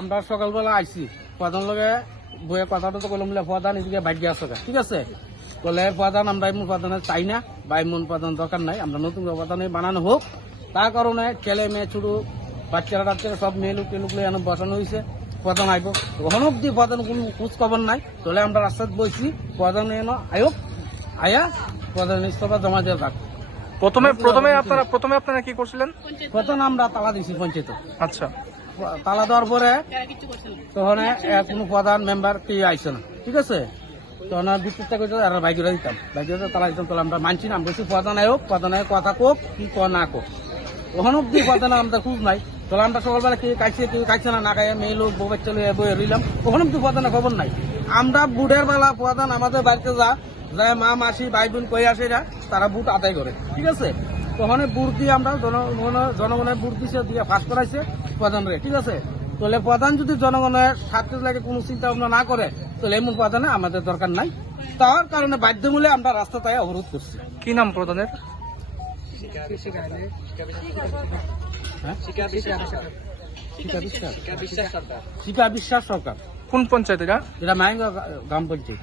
আমরা সকালবেলা আইছি। প্রধান লগে বইয়ে কথাটা তো কইলাম বলে প্রধান এদিকে বাইক আসো গা, ঠিক আছে? বলে প্রধান আমরা এমন প্রধানের চাই না বা এমন প্রধান দরকার নাই আমরা নতুন প্রধানে বানানো হোক। তার কারণে ছেলে মেয়ে ছোট বাচ্চারা টাচ্চারা সব মেয়ে লোক লই এনে বসানো হয়েছে প্রধান আইব। তখন অব্দি প্রধান কোনো খোঁজ খবর নাই। তাহলে আমরা রাস্তায় বইছি প্রধান এনো আয়োগ আয়া প্রধান ইস্তফা জমা দিয়ে থাক প্রথমে প্রথমে আপনারা প্রথমে আপনারা কি করছিলেন? প্রধান আমরা তালা দিছি পঞ্চায়েত। আচ্ছা। তালা দেওয়ার পরে তখন কোনো প্রধান মেম্বার কেউ আইসে না ঠিক আছে? তখন বিদ্যুৎটা করছে আর বাইক দিতাম। বাইক তালা দিতাম তাহলে আমরা মানছি না। বলছি প্রধান আয়োগ প্রধান আয়োগ কথা কোক কি ক না কোক তখন অব্দি প্রধান আমরা খুঁজ নাই। তাহলে আমরা সকালবেলা কেউ কাইছে কেউ কাইছে না না খাইয়ে মেয়ে লোক বউ বাচ্চা লইয়া বইয়ে রইলাম। তখন অব্দি প্রধানের খবর নাই। আমরা বুটের বেলা প্রধান আমাদের বাড়িতে যা যায় মা মাসি ভাই বোন কই আসে এরা, তারা বুট আদায় করে। ঠিক আছে? তখন বুট দিয়ে আমরা জনগণের বুট দিছে দিয়ে ফাঁস করাইছে প্রধান রে ঠিক আছে? তাহলে প্রধান যদি জনগণের স্বার্থে লাগে কোনো চিন্তা ভাবনা না করে তাহলে এমন প্রধানে আমাদের দরকার নাই। তার কারণে বাধ্যমূলে আমরা রাস্তা তাই অবরোধ করছি। কি নাম প্রধানের? শিকা বিশ্বাস শিকা বিশ্বাস সরকার। কোন পঞ্চায়েত এটা? এটা মাইঙ্গা গ্রাম পঞ্চায়েত।